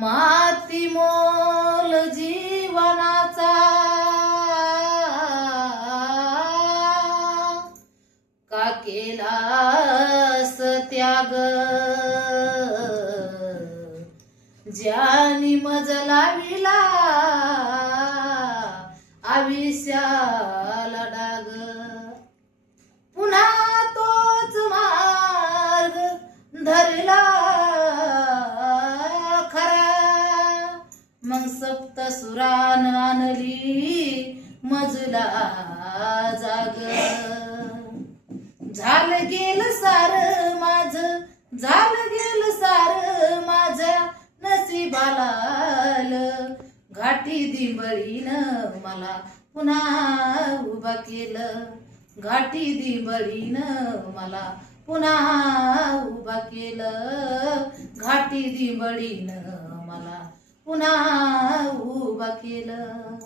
माती मोल जीवनाचा का केलास त्याग ज्यानी मज लाविला आयुष्याला डाग पुन्हा तोच मार्ग धरला खरा मग सप्तसुरान आणली मजला जाग झालं गेलं सार माझ झालं गेलं सार माझ्या नशिबाला घाटी दिंबळीनं मला पुन्हा उभा केलं घाटी दिंबळीनं मला पुन्हा उभा केलं घाटी दिंबळीनं मला पुन्हा उभा केलं